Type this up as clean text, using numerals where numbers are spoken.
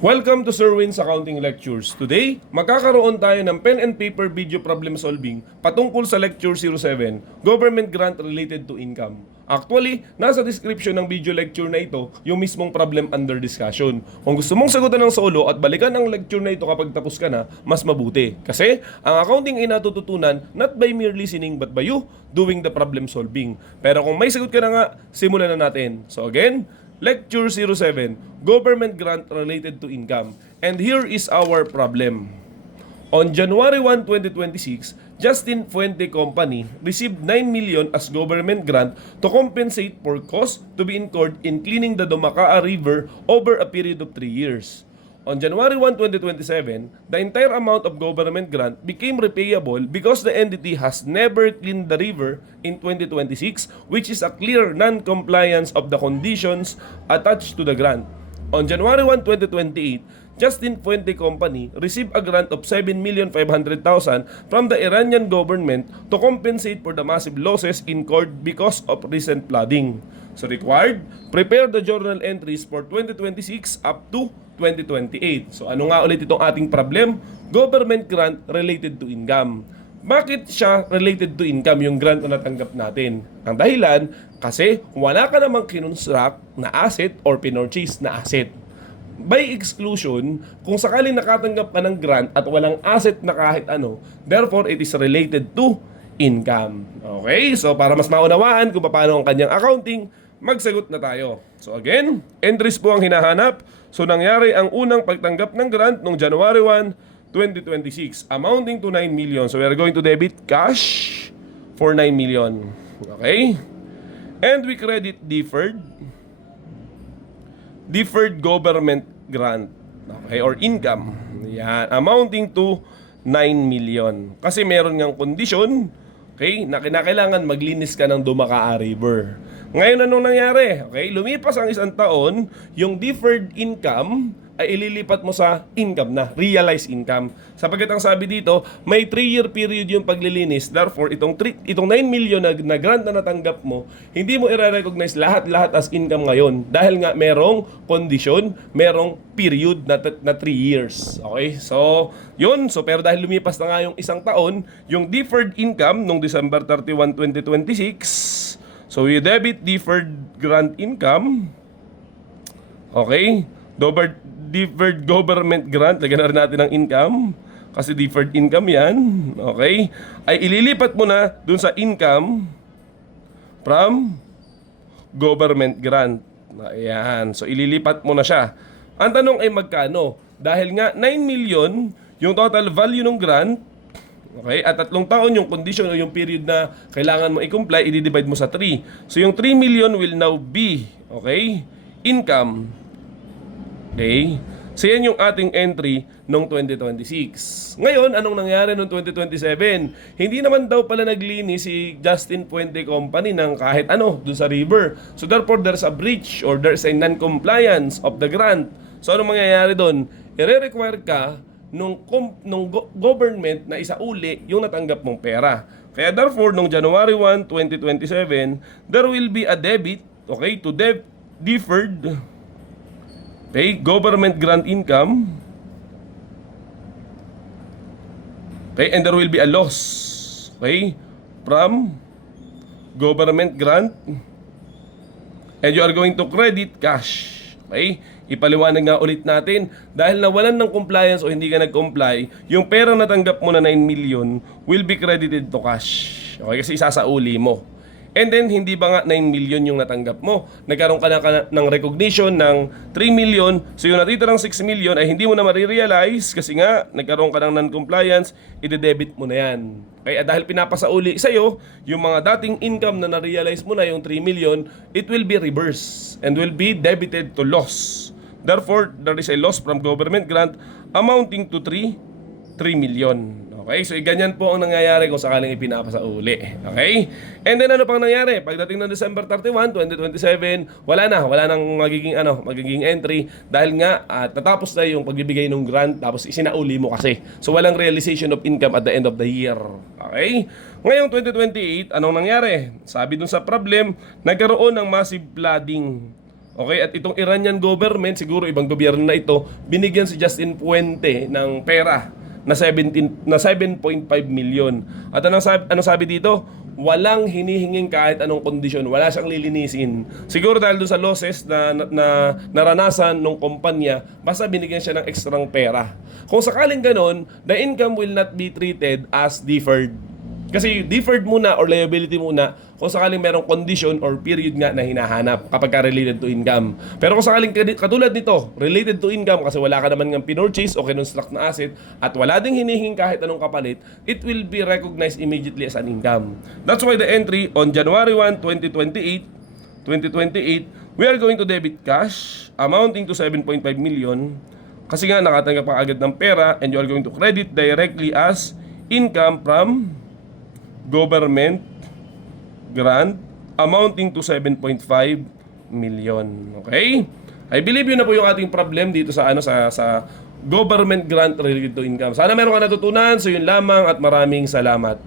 Welcome to Sir Win's Accounting Lectures. Today, magkakaroon tayo ng pen and paper video problem solving patungkol sa Lecture 07, Government Grant Related to Income. Actually, nasa description ng video lecture na ito yung mismong problem under discussion. Kung gusto mong sagutan ng solo at balikan ang lecture na ito kapag tapos ka na, mas mabuti. Kasi, ang accounting ay natututunan not by mere listening but by you doing the problem solving. Pero kung may sagot ka na nga, simulan na natin. So again, Lecture 07, Government Grant Related to Income. And here is our problem. On January 1, 2026, Justin Fuente Company received 9 million as government grant to compensate for costs to be incurred in cleaning the Dumaca'a River over a period of 3 years. On January 1, 2027, the entire amount of government grant became repayable because the entity has never cleaned the river in 2026, which is a clear non-compliance of the conditions attached to the grant. On January 1, 2028, Justin Fuente Company received a grant of 7,500,000 from the Iranian government to compensate for the massive losses incurred because of recent flooding. So required, prepare the journal entries for 2026 up to 2028. So ano nga ulit itong ating problem? Government grant related to income. Bakit siya related to income yung grant na natanggap natin? Ang dahilan, kasi wala ka namang kinonstruct na asset or pinurchase na asset. By exclusion, kung sakaling nakatanggap ka ng grant at walang asset na kahit ano, therefore it is related to income. Okay? So para mas maunawaan kung paano ang kanyang accounting, magsagot na tayo. So again, entries po ang hinahanap. So nangyari ang unang pagtanggap ng grant noong January 1, 2026, amounting to 9 million. So we are going to debit cash for 9 million. Okay? And we credit deferred government grant, okay, or income. Yan, amounting to 9 million. Kasi meron ngang kondisyon, okay, na kinakailangan maglinis ka ng Dumaca'a River. Ngayon anong nangyari? Okay, lumipas ang isang taon, yung deferred income ay ililipat mo sa income na, realized income. Sapagkat ang sabi dito, may 3-year period yung paglilinis. Therefore, itong 9 million na grant na natanggap mo, hindi mo i-recognize lahat-lahat as income ngayon. Dahil nga merong condition, merong period na 3 years. Okay? So, yun. So, pero dahil lumipas na nga yung isang taon, yung deferred income nung December 31, 2026, so you debit deferred grant income. Okay? Deferred government grant, lagyan na rin natin ng income kasi deferred income yan, okay, ay ililipat mo na dun sa income from government grant. Ayan, so ililipat mo na siya. Ang tanong ay magkano? Dahil nga 9 million yung total value ng grant, okay, at 3 taon yung condition o yung period na kailangan mo i-comply, i-divide mo sa 3. So yung 3 million will now be, okay, income. Okay? So yan yung ating entry noong 2026. Ngayon, anong nangyari noong 2027? Hindi naman daw pala naglinis si Justin Fuente Company ng kahit ano dun sa river. So therefore, there's a breach or there's a non-compliance of the grant. So anong mangyayari doon? I-require ka nung government na isauli yung natanggap mong pera. Kaya therefore, noong January 1, 2027, there will be a debit, okay, to deferred, okay, government grant income. Okay, and there will be a loss, okay, from government grant. And you are going to credit cash. Okay? Ipaliwanag nga ulit natin, dahil nawalan ng compliance o hindi ka nag-comply, yung pera natanggap mo na 9 million will be credited to cash. Okay? Kasi isasauli mo. And then, hindi ba nga 9 million yung natanggap mo? Nagkaroon ka na ng recognition ng 3 million. So, yung natitirang 6 million ay hindi mo na marirealize kasi nga, nagkaroon ka ng non-compliance, ide-debit mo na yan. Kaya dahil pinapasauli sa'yo, yung mga dating income na na-realize mo na, yung 3 million, it will be reversed and will be debited to loss. Therefore, there is a loss from government grant amounting to 3 million. Okay, so ganyan po ang nangyayari kung sakaling ipinapasauli. Okay? And then ano pang nangyari? Pagdating ng December 31, 2027, wala nang magiging entry dahil nga tatapos na yung pagbibigay ng grant tapos isinauli mo kasi. So walang realization of income at the end of the year. Okay? Ngayong 2028, anong nangyari? Sabi dun sa problem, nagkaroon ng massive flooding. Okay, at itong Iranian government, siguro ibang gobyerno na ito, binigyan si Justin Puente ng pera na 7.5 million. At ano sabi dito? Walang hinihinging kahit anong kondisyon, wala siyang lilinisin. Siguro dahil doon sa losses na naranasan ng kumpanya, basta binigyan siya ng ekstrang pera. Kung sakaling ganon, the income will not be treated as deferred. Kasi deferred muna or liability muna kung sakaling merong condition or period nga na hinahanap kapag related to income. Pero kung sakaling katulad nito, related to income kasi wala ka naman ng pinorchase o kinonstruct na asset at wala ding hinihinging kahit anong kapalit, it will be recognized immediately as an income. That's why the entry on January 1, 2028, we are going to debit cash amounting to 7.5 million kasi nga nakatanggap ka agad ng pera and you are going to credit directly as income from government grant amounting to 7.5 million. Okay? I believe yun na po yung ating problem dito sa sa government grant related to income. Sana meron ka natutunan. So yun lamang at maraming salamat.